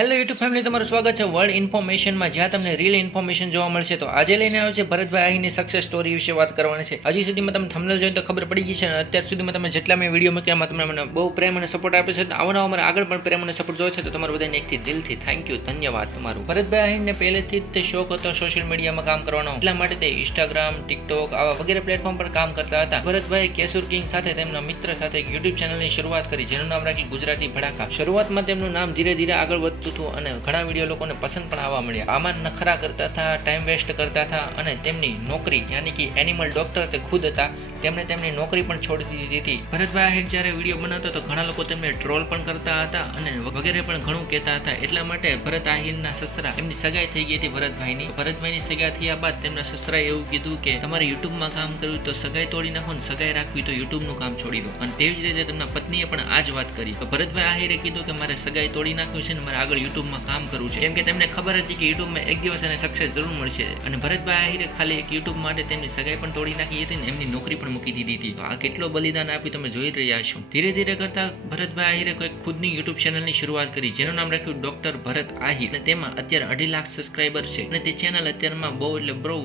Hello YouTube family, તમારું સ્વાગત છે વર્લ્ડ ઇન્ફોર્મેશનમાં, જ્યાં તમને રીલ ઇન્ફોર્મેશન જોવા મળશે. તો આજે લઈને આવ્યો છે ભરતભાઈ આહીરની સક્સેસ સ્ટોરી વિશે વાત કરવાની છે. હજી સુધીમાં તમે થંબનેલ જોઈને તો ખબર પડી ગઈ છે, અને અત્યાર સુધીમાં તમે જેટલા મેં વિડીયો મૂક્યા એમાં તમે મને બહુ પ્રેમ અને સપોર્ટ આપ્યો છે. આવો અમારે આગળ પણ પ્રેમ અને સપોર્ટ જોયો છે, તો તમારું બધાને એકથી દિલથી થેન્ક યુ, ધન્યવાદ તમારું. ભરતભાઈ આહીરને પહેલેથી જ તે શોખ હતો સોશિયલ મીડિયામાં કામ કરવાનો, એટલા માટે તે ઇન્સ્ટાગ્રામ, ટિકટોક આવા વગેરે પ્લેટફોર્મ પર કામ કરતા હતા. ભરતભાઈ કેસુર કિંગ સાથે તેમના મિત્ર સાથે એક યુટ્યુબ ચેનલની શરૂઆત કરી, જેનું નામ રાખી ગુજરાતી ભડાકા. શરૂઆતમાં તેમનું નામ ધીરે ધીરે આગળ વધતું હતું અને ઘણા વિડીયો લોકોને પસંદ પણ આવવા મળ્યા. આમાં નખરા કરતા હતા, ટાઈમ વેસ્ટ કરતા હતા, અને તેમની નોકરી યાની કે એનિમલ ડોક્ટર તે ખુદ હતા, તેમણે તેમની નોકરી પણ છોડી દીધી હતી. ભરતભાઈ આહીર જ્યારે વિડીયો બનાવતો તો ઘણા લોકો તેમને ટ્રોલ પણ કરતા હતા અને વગેરે પણ ઘણું કહેતા હતા. એટલા માટે ભરત આહીરના સસરા, એમની સગાઈ થઈ ગઈ હતી ભરતભાઈની. ભરતભાઈની સગાઈ થયા બાદ તેમના સસરાએ એવું કીધું કે તમારે યુટ્યુબમાં કામ કરવું તો સગાઈ તોડી નાખો, ને સગાઈ રાખવી તો યુટ્યુબનું કામ છોડી દો. અને તેવી જ રીતે તેમના પત્નીએ પણ આ જ વાત કરી. તો ભરતભાઈ આહીરે કીધું કે મારે સગાઈ તોડી નાખ્યું છે ને મારે આગળ યુટ્યુબમાં કામ કરવું છે, કેમ કે તેમને ખબર હતી કે યુટ્યુબમાં એક દિવસ એને સક્સેસ જરૂર મળશે. અને ભરતભાઈ આહીરે ખાલી એક યુટ્યુબ માટે તેમની સગાઈ પણ તોડી નાખી હતી ને એમની નોકરી પણ મૂકી દીધી હતી. તો આ કેટલો બલિદાન આપ્યું તમે જોઈ રહ્યા છો. ધીરે ધીરે કરતા ભરતભાઈ આહીરે કોઈ ખુદની યુટ્યુબ ચેનલની શરૂઆત કરી, જેનું નામ રાખ્યું ડોક્ટર ભરત આહીર, અને તેમાં અત્યારે 2.5 લાખ સબસ્ક્રાઇબર છે, અને તે ચેનલ અત્યારમાં બહુ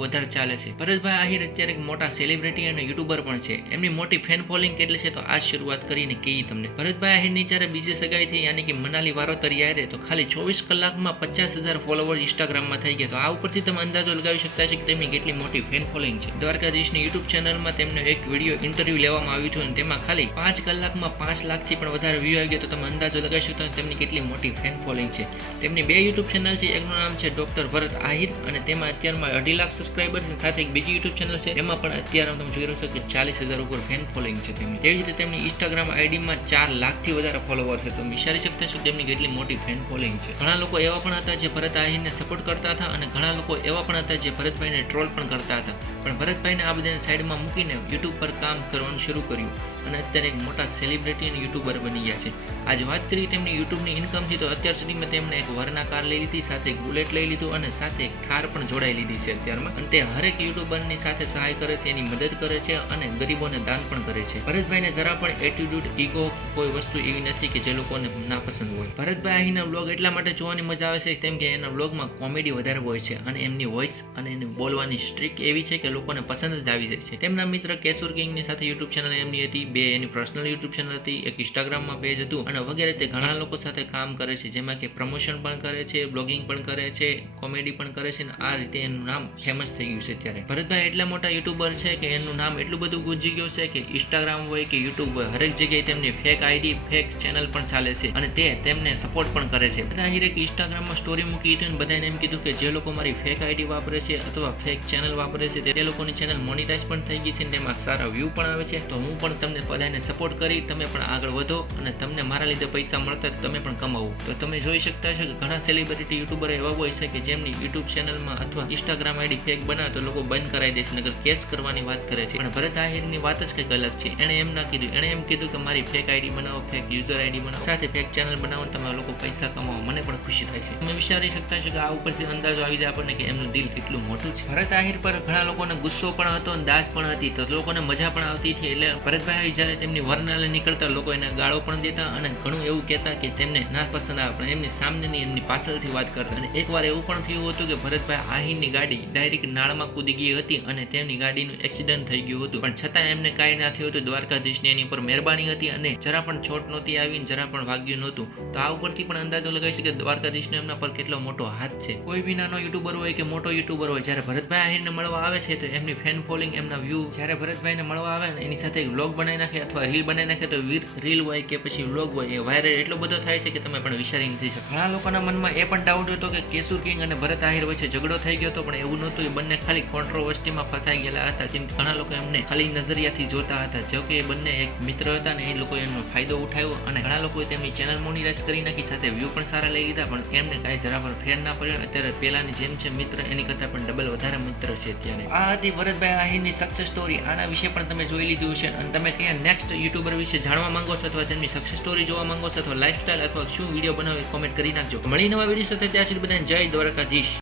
વધારે ચાલે છે. ભરતભાઈ આહીર અત્યારે એક મોટા સેલિબ્રિટી અને યુટ્યુબર પણ છે. એમની મોટી ફેન ફોલોઈંગ કેટલી છે તો આ શરૂઆત કરીને કહી તમને. ભરતભાઈ આહીરની જ્યારે બીજી સગાઈ થઈ, યાની કે મનાલી વારોતરી આહીરે, તો ખાલી 24 કલાકમાં 50,000 ફોલોવર ઇન્સ્ટાગ્રામમાં થઈ ગયા. તો આ ઉપરથી તમે અંદાજો લગાવી શકતા છે કે તેમની કેટલી મોટી ફેન ફોલોઈંગ છે. દ્વારકાધીશની યુટ્યુબ ચેનલમાં તેમને એક વિડીયો ઇન્ટરવ્યુ લેવામાં આવ્યું હતું, અને તેમાં ખાલી 5 કલાકમાં 5 લાખથી પણ વધારે વ્યૂ આવી ગયા. તો તમે અંદાજો લગાવી શકતા તેમની કેટલી મોટી ફેન ફોલોઈંગ છે. તેમની 2 યુટ્યુબ ચેનલ છે, એકનું નામ છે ડોક્ટર ભરત આહીર, અને તેમાં અત્યારમાં 2.5 લાખ સબસ્ક્રાઇબર છે. સાથે એક બીજી યુટ્યુબ ચેનલ છે, એમાં પણ અત્યારે તમે જોઈ રહ્યો છો કે 40,000 ઉપર ફેન ફોલોઈંગ છે તેમની. તેવી જ રીતે તેમની ઇન્સ્ટાગ્રામ આઈડીમાં 4 લાખથી વધારે ફોલોવર છે. તો વિચારી શકતા છો તેમની કેટલી મોટી ફેન ફોલોઈંગ છે. ઘણા લોકો એવા પણ હતા જે ભરત આહીરને સપોર્ટ કરતા હતા, અને ઘણા લોકો એવા પણ હતા જે ભરતભાઈને ટ્રોલ પણ કરતા હતા. પણ ભરતભાઈને આ બધાને સાઈડમાં મૂકીને યુટ્યુબ પર કામ કરવાનું શરૂ કર્યું, અને અત્યારે એક મોટા સેલિબ્રિટી અને યુટ્યુબર બની ગયા છે. આજ વાત કરી તેમની યુટ્યુબની ઇન્કમથી, તો અત્યાર સુધીમાં તેમણે એક વરના કાર લઈ લીધી, સાથે એક બુલેટ લઈ લીધું, અને સાથે એક થાર પણ જોડાઈ લીધી છે અત્યારમાં. અને તે હરેક યુટ્યુબરની સાથે સહાય કરે છે, એની મદદ કરે છે, અને ગરીબોને દાન પણ કરે છે. ભરતભાઈને જરા પણ એટીટ્યુડ, ઈગો કોઈ વસ્તુ એવી નથી કે જે લોકોને ના પસંદ હોય. ભરતભાઈ અહીંના વ્લોગ એટલા માટે જોવાની મજા આવે છે કેમ કે એના વ્લોગમાં કોમેડી વધારે હોય છે, અને એમની વોઇસ અને એની બોલવાની સ્ટ્રીક એવી છે કે લોકોને પસંદ જ આવી જાય છે. તેમના મિત્ર કેસુર કિંગની સાથે યુટ્યુબ ચેનલ એમની હતી, 2 એની પર્સનલ યુટ્યુબ ચેનલ હતી, એક ઇન્સ્ટાગ્રામમાં પેજ હતું, અને વગેરે. તે ઘણા લોકો સાથે કામ કરે છે, જેમાં કે પ્રમોશન પણ કરે છે, બ્લોગિંગ પણ કરે છે, કોમેડી પણ કરે છે, અને આ રીતે એનું નામ ફેમસ થઈ ગયું છે અત્યારે. ભરતભાઈ એટલા મોટા યુટ્યુબર છે કે એનું નામ એટલું બધું ગુંજી ગયું છે કે ઇન્સ્ટાગ્રામ હોય કે યુટ્યુબ હોય, હરેક જગ્યાએ તેમની ફેક આઈડી, ફેક ચેનલ પણ ચાલે છે, અને તે તેમને સપોર્ટ પણ કરે છે. બધા આહીરે ઇન્સ્ટાગ્રામમાં સ્ટોરી મૂકી હતી, અને બધાને એમ કીધું કે જે લોકો મારી ફેક આઈડી વાપરે છે અથવા ફેક ચેનલ વાપરે છે તે લોકોની ચેનલ મોનિટાઈઝ પણ થઈ ગઈ છે, અને તેમાં સારા વ્યૂ પણ આવે છે. તો હું પણ તમને બધાને સપોર્ટ કરી, તમે પણ આગળ વધો, અને તમને મારા લીધે પૈસા મળતા તો તમે પણ કમાવો. તો તમે જોઈ શકતા છો કે ઘણા સેલિબ્રિટી યુટ્યુબર એવા હોય છે કે જેમની યુટ્યુબ ચેનલમાં અથવા ઇન્સ્ટાગ્રામ આઈડી ફેક બનાવે તો લોકો બંધ કરાવી દે છે, નકર કેસ કરવાની વાત કરે છે. પણ ભરત આહીરની વાત જ કંઈક અલગ છે. એણે એમ ના કીધું, એણે એમ કીધું કે મારી ફેક આઈડી બનાવો, ફેક યુઝર આઈડી બનાવો, સાથે ફેક ચેનલ બનાવો, તમે લોકો પૈસા કમાવો, મને પણ ખુશી થાય છે. તમે વિચારી શકતા છો કે આ ઉપરથી અંદાજો આવી જાય આપણને કે એમનું દિલ કેટલું મોટું છે. ભરત આહીર પર ઘણા લોકોને ગુસ્સો પણ હતો અને દાસ પણ હતી, તો લોકોને મજા પણ આવતી હતી. એટલે ભરતભાઈ જ્યારે તેમની વરનાલે નીકળતા લોકો એને ગાળો પણ દેતા, અને ઘણું એવું કહેતા કે તેમને ના પસંદ આવે, પણ એમની સામેની એમની પાછળથી વાત કરતા. અને એકવાર એવું પણ થયું હતું કે ભરતભાઈ આહીરની ગાડી ડાયરેક્ટ નાળમાં કૂદી ગઈ હતી, અને તેમની ગાડીનું એક્સિડન્ટ થઈ ગયું હતું, પણ છતાં એમને કાંઈ ના થયું હતું. દ્વારકાધીશની એની પર મહેરબાની હતી, અને જરા પણ ચોટ નહોતી આવી, જરા પણ વાગ્યું નહોતું. તો આ ઉપરથી પણ અંદાજો લગાવી શકે દ્વારકાધીશનો એમના પર કેટલો મોટો હાથ છે. કોઈ બી નાનો યુટ્યુબર હોય કે મોટો યુટ્યુબર હોય, જ્યારે ભરતભાઈ આહીરને મળવા આવે છે તો એમની ફેન ફોલોઈંગ, એમના વ્યૂ જ્યારે ભરતભાઈને મળવા આવે ને એની સાથે વ્લોગ બનાવી નાખે અથવા રીલ બનાવી નાખે, તો રીલ હોય કે પછી વ્લોગ હોય એ વાયરલ એટલો બધો થાય છે કે તમે પણ વિચારી નથી શકો. ઘણા લોકોના મનમાં એ પણ ડાઉટ હતો કે કેસુર કિંગ અને ભરત આહીર વચ્ચે ઝઘડો થઈ ગયો હતો, પણ એવું નહોતું. એ બંને ખાલી કોન્ટ્રોવર્સીમાં ફસાઈ ગયેલા હતા, કેમ ઘણા લોકો એમને ખાલી નજરિયાથી જોતા હતા. જો કે એ બંને એક મિત્ર હતા ને એ લોકો એમનો ફાયદો ઉઠાવ્યો, અને ઘણા લોકોએ તેમની ચેનલ મોનિટાઈઝ કરી નાખી, સાથે વ્યૂ પણ સારા લઈ લીધા, પણ એમને કાંઈ જરા પણ ફેર ના પડ્યો. અત્યારે પેલાની જેમ છે મિત્ર, એની કરતાં પણ ડબલ વધારે મિત્ર છે અત્યારે. આ હતી ભરતભાઈ આહીરની સક્સેસ સ્ટોરી. આના વિશે પણ તમે જોઈ લીધું છે, અને તમે કયા નેક્સ્ટ યુટ્યુબર વિશે જાણવા માંગો છો, અથવા તેમની સક્સેસ સ્ટોરી જોવા માંગો છો, અથવા લાઈફસ્ટાઈલ અથવા શું વિડીયો બનાવી કોમેન્ટ કરી નાખજો. મળી નવા વિડીયો સાથે, ત્યાં સુધી બધાને જય દ્વારકાધીશ.